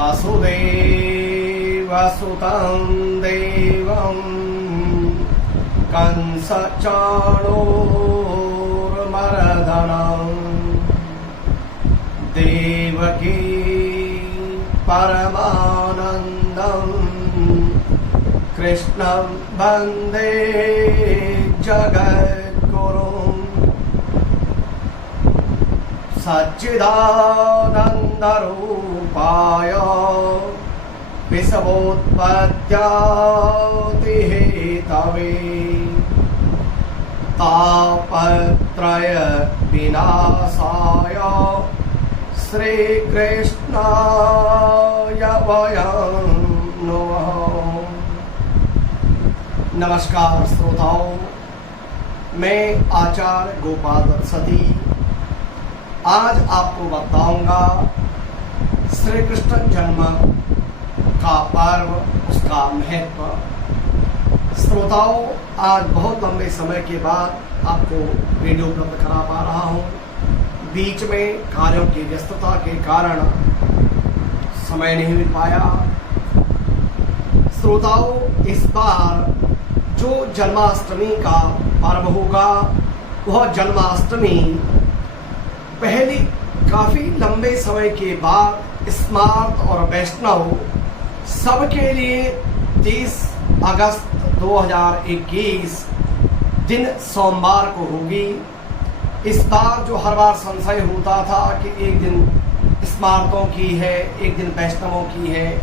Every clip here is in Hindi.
वसुदेवसुतं देवं कंसचाणूरमर्दनं देवकी परमानन्दं कृष्णं वन्दे जगद्गुरुं सच्चिदानन्दरूपाय विश्वोत्पत्त्यादिहेतवे तापत्रय विनाशाय श्रीकृष्णाय वयं नमः। नमस्कार श्रोताओं, मैं आचार्य गोपाल दत्त सती आज आपको बताऊंगा श्री कृष्ण जन्म का पर्व, उसका महत्व। श्रोताओं, आज बहुत लंबे समय के बाद आपको वीडियो उपलब्ध करा पा रहा हूँ। बीच में कार्यों की व्यस्तता के कारण समय नहीं मिल पाया। श्रोताओं, इस बार जो जन्माष्टमी का पर्व होगा वह जन्माष्टमी पहली काफी लंबे समय के बाद स्मार्त और वैष्णव सबके लिए 30 अगस्त 2021 दिन सोमवार को होगी। इस बार जो हर बार संशय होता था कि एक दिन स्मार्तों की है, एक दिन वैष्णवों की है,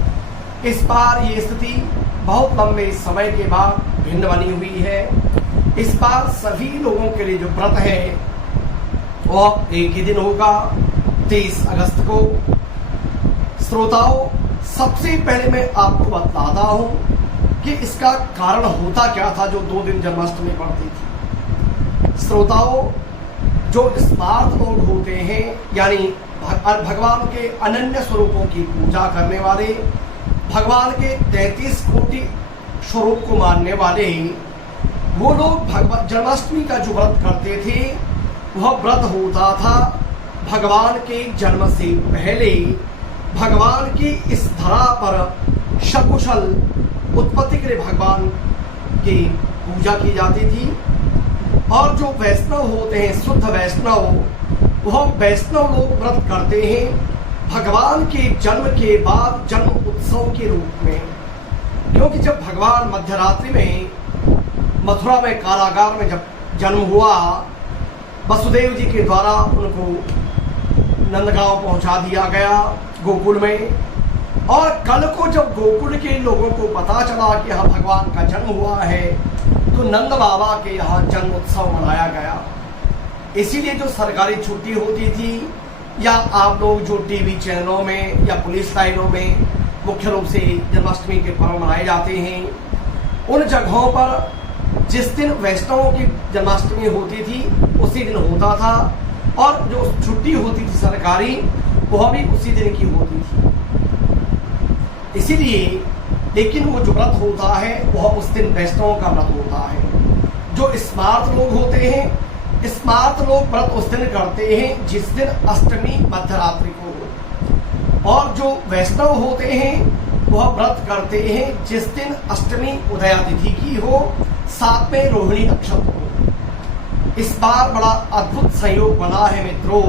इस बार ये स्थिति बहुत लंबे समय के बाद भिन्न बनी हुई है। इस बार सभी लोगों के लिए जो व्रत है वह एक ही दिन होगा, 30 अगस्त को। श्रोताओं, सबसे पहले मैं आपको बताता हूं कि इसका कारण होता क्या था जो 2 दिन जन्माष्टमी पड़ती थी। श्रोताओं, जो स्मार्त लोग होते हैं यानी भगवान के अनन्य स्वरूपों की पूजा करने वाले, भगवान के 33 कोटि स्वरूप को मानने वाले, वो लोग जन्माष्टमी का जो व्रत करते थे वह व्रत होता था भगवान के जन्म से पहले भगवान की इस धरा पर सकुशल उत्पत्ति के लिए भगवान की पूजा की जाती थी। और जो वैष्णव होते हैं, शुद्ध वैष्णव, वह वैष्णव लोग व्रत करते हैं भगवान के जन्म के बाद जन्म उत्सव के रूप में। क्योंकि जब भगवान मध्यरात्रि में मथुरा में कारागार में जब जन्म हुआ, वसुदेव जी के द्वारा उनको नंदगांव पहुंचा दिया गया गोकुल में। और कल को जब गोकुल के लोगों को पता चला कि यहाँ भगवान का जन्म हुआ है तो नंद बाबा के यहाँ जन्म उत्सव मनाया गया। इसीलिए जो सरकारी छुट्टी होती थी या आप लोग जो टीवी चैनलों में या पुलिस लाइनों में मुख्य रूप से जन्माष्टमी के पर्व मनाए जाते हैं, उन जगहों पर जिस दिन वैष्णवों की जन्माष्टमी होती थी उसी दिन होता था, और जो छुट्टी होती थी सरकारी वह भी उसी दिन की होती थी। इसीलिए लेकिन वो जो व्रत होता है वह उस दिन वैष्णवों का व्रत होता है। जो स्मार्त लोग होते हैं, स्मार्त लोग व्रत उस दिन करते हैं जिस दिन अष्टमी मध्यरात्रि को हो, और जो वैष्णव होते हैं वह व्रत करते हैं जिस दिन अष्टमी उदयातिथि की हो, साथ में रोहिणी नक्षत्र हो। इस बार बड़ा अद्भुत संयोग बना है मित्रों।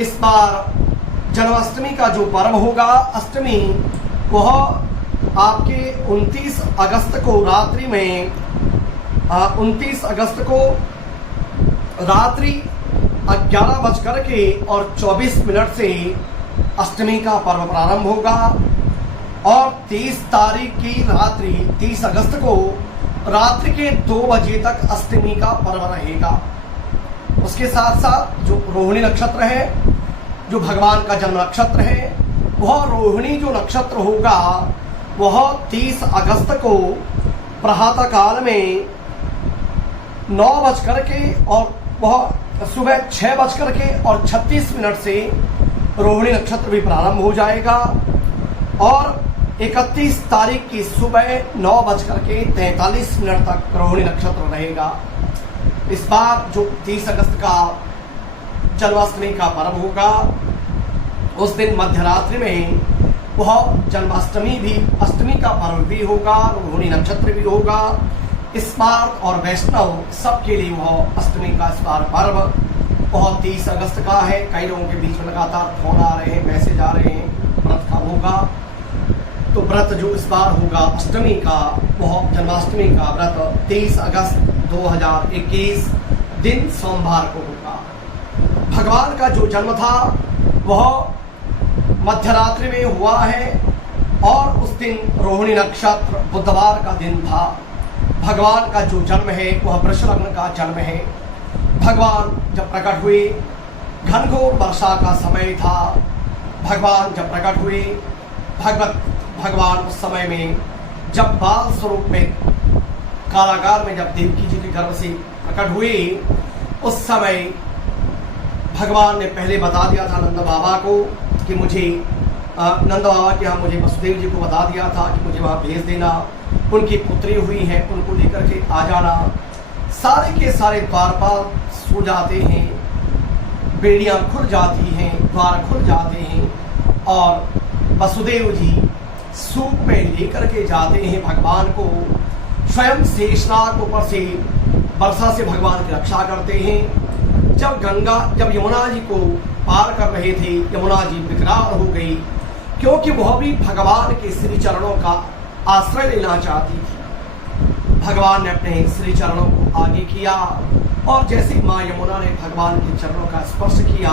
इस बार जन्माष्टमी का जो पर्व होगा, अष्टमी, वह आपके 29 अगस्त को रात्रि में 29 अगस्त को रात्रि 11:24 से अष्टमी का पर्व प्रारंभ होगा, और 30 तारीख की रात्रि 30 अगस्त को रात्रि के 2 बजे तक अष्टमी का पर्व रहेगा। उसके साथ साथ जो रोहिणी नक्षत्र है, जो भगवान का जन्म नक्षत्र है, वह रोहिणी जो नक्षत्र होगा वह 30 अगस्त को प्रातः काल में 9:00 और वह सुबह 6:36 से रोहिणी नक्षत्र भी प्रारंभ हो जाएगा, और 31 तारीख की सुबह 9:43 तक रोहिणी नक्षत्र रहेगा। इस बार जो 30 अगस्त का जन्माष्टमी का पर्व होगा, उस दिन मध्यरात्रि में वह जन्माष्टमी भी, अष्टमी का पर्व भी होगा, रोहिणी नक्षत्र भी होगा। स्मार्त और वैष्णव सबके लिए वह अष्टमी का स्मार्त पर्व वह 30 अगस्त का है। कई लोगों के बीच में लगातार फोन आ रहे हैं, मैसेज आ रहे हैं, व्रत कब होगा। तो व्रत जो इस बार होगा अष्टमी का, वह जन्माष्टमी का व्रत 23 अगस्त 2021 दिन सोमवार को होगा। भगवान का जो जन्म था वह मध्यरात्रि में हुआ है और उस दिन रोहिणी नक्षत्र बुधवार का दिन था। भगवान का जो जन्म है वह वृष लग्न का जन्म है। भगवान जब प्रकट हुए, घनघोर वर्षा का समय था। भगवान जब प्रकट हुए, भगवान उस समय में जब बाल स्वरूप में कारागार में जब देवकी जी के गर्भ से प्रकट हुए, उस समय भगवान ने पहले बता दिया था नंद बाबा को कि मुझे नंद बाबा के यहाँ मुझे वसुदेव जी को बता दिया था कि मुझे वहाँ भेज देना, उनकी पुत्री हुई है, उनको लेकर के आ जाना। सारे के सारे द्वारपाल सो जाते हैं, बेड़ियाँ खुल जाती हैं, द्वार खुल जाते हैं और वसुदेव जी सूप में लेकर के जाते हैं भगवान को। स्वयं शेषनाग ऊपर से वर्षा से भगवान की रक्षा करते हैं। जब यमुना जी को पार कर रहे थे, यमुना जी विकराल हो गई क्योंकि वह भी भगवान के श्री चरणों का आश्रय लेना चाहती थी। भगवान ने अपने श्री चरणों को आगे किया और जैसे माँ यमुना ने भगवान के चरणों का स्पर्श किया,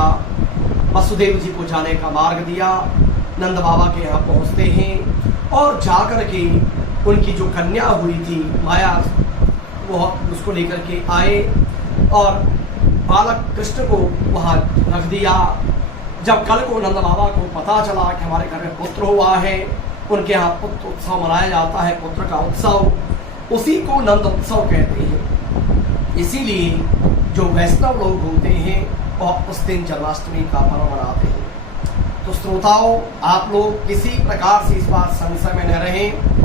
वसुदेव जी को जाने का मार्ग दिया। नंद बाबा के यहाँ पहुँचते हैं और जाकर के उनकी जो कन्या हुई थी माया, वह उसको लेकर के आए और बालक कृष्ण को वहाँ रख दिया। जब कल को नंद बाबा को पता चला कि हमारे घर में पुत्र हुआ है, उनके यहाँ पुत्र उत्सव मनाया जाता है, पुत्र का उत्सव, उसी को नंद उत्सव कहते हैं। इसीलिए जो वैष्णव लोग होते हैं वह उस दिन जन्माष्टमी का पर्व मनाते हैं। तो श्रोताओं, आप लोग किसी प्रकार से इस बार संशय में न रहें।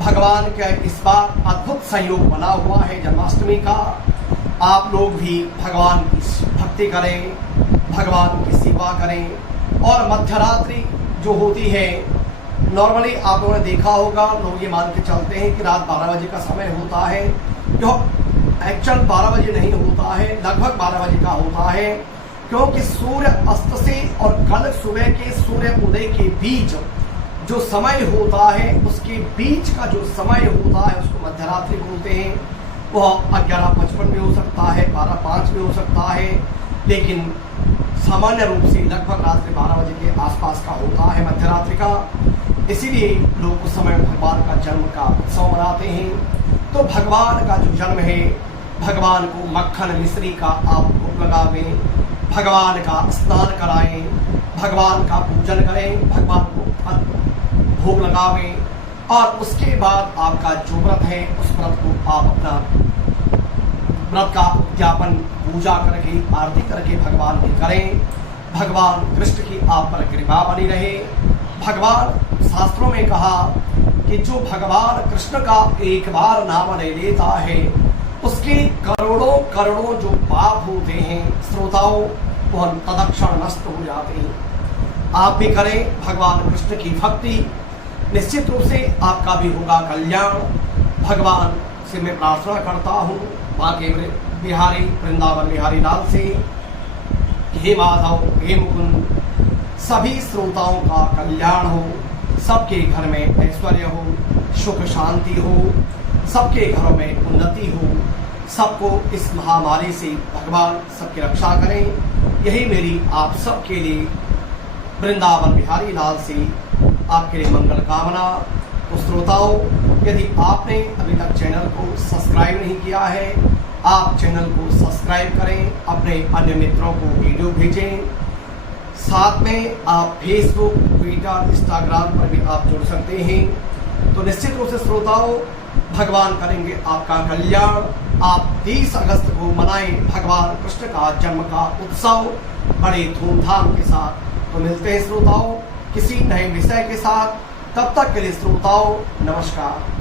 भगवान का इस बार अद्भुत संयोग बना हुआ है जन्माष्टमी का। आप लोग भी भगवान की भक्ति करें, भगवान की सेवा करें। और मध्यरात्रि जो होती है, नॉर्मली आप लोगों ने देखा होगा, लोग ये मान के चलते हैं कि रात 12 बजे का समय होता है, जो एक्चुअल 12 बजे नहीं होता है, लगभग 12 बजे का होता है, क्योंकि सूर्य अस्त से और कल सुबह के सूर्य उदय के बीच जो समय होता है, उसके बीच का जो समय होता है उसको मध्यरात्रि बोलते हैं। वह 11:55 भी हो सकता है, 12:05 भी हो सकता है, लेकिन सामान्य रूप से लगभग रात्रि 12 बजे के आसपास का होता है मध्यरात्रि का। इसीलिए लोग उस समय भगवान का जन्म का उत्सव मनाते हैं। तो भगवान का जो जन्म है, भगवान को मक्खन मिश्री का आप भोग लगावें, भगवान का स्नान कराएं, भगवान का पूजन करें, भगवान को भोग लगावें और उसके बाद आपका जो व्रत है उस व्रत को आप अपना व्रत का उद्यापन पूजा करके, आरती करके भगवान की करें। भगवान कृष्ण की आप पर कृपा बनी रहे। भगवान शास्त्रों में कहा कि जो भगवान कृष्ण का एक बार नाम ले लेता है, उसके करोड़ों करोड़ों जो पाप होते हैं श्रोताओं, वह तत्क्षण नष्ट हो जाते हैं। आप भी करें भगवान कृष्ण की भक्ति, निश्चित रूप से आपका भी होगा कल्याण। भगवान से मैं प्रार्थना करता हूँ बांके बिहारी वृंदावन बिहारी लाल से, हे माधव हे मुकुंद, सभी श्रोताओं का कल्याण हो, सबके घर में ऐश्वर्य हो, सुख शांति हो, सबके घरों में उन्नति हो, सबको इस महामारी से भगवान सबकी रक्षा करें। यही मेरी आप सबके लिए वृंदावन बिहारी लाल से आपके लिए मंगल कामना। तो श्रोताओं, यदि आपने अभी तक चैनल को सब्सक्राइब नहीं किया है, आप चैनल को सब्सक्राइब करें, अपने अन्य मित्रों को वीडियो भेजें। साथ में आप फेसबुक, ट्विटर, इंस्टाग्राम पर भी आप जुड़ सकते हैं। तो निश्चित रूप से श्रोताओं, भगवान करेंगे आपका कल्याण। आप 30 अगस्त को मनाएं भगवान कृष्ण का जन्म का उत्सव बड़े धूमधाम के साथ। तो मिलते हैं श्रोताओं किसी नए विषय के साथ। तब तक के लिए श्रोताओं नमस्कार।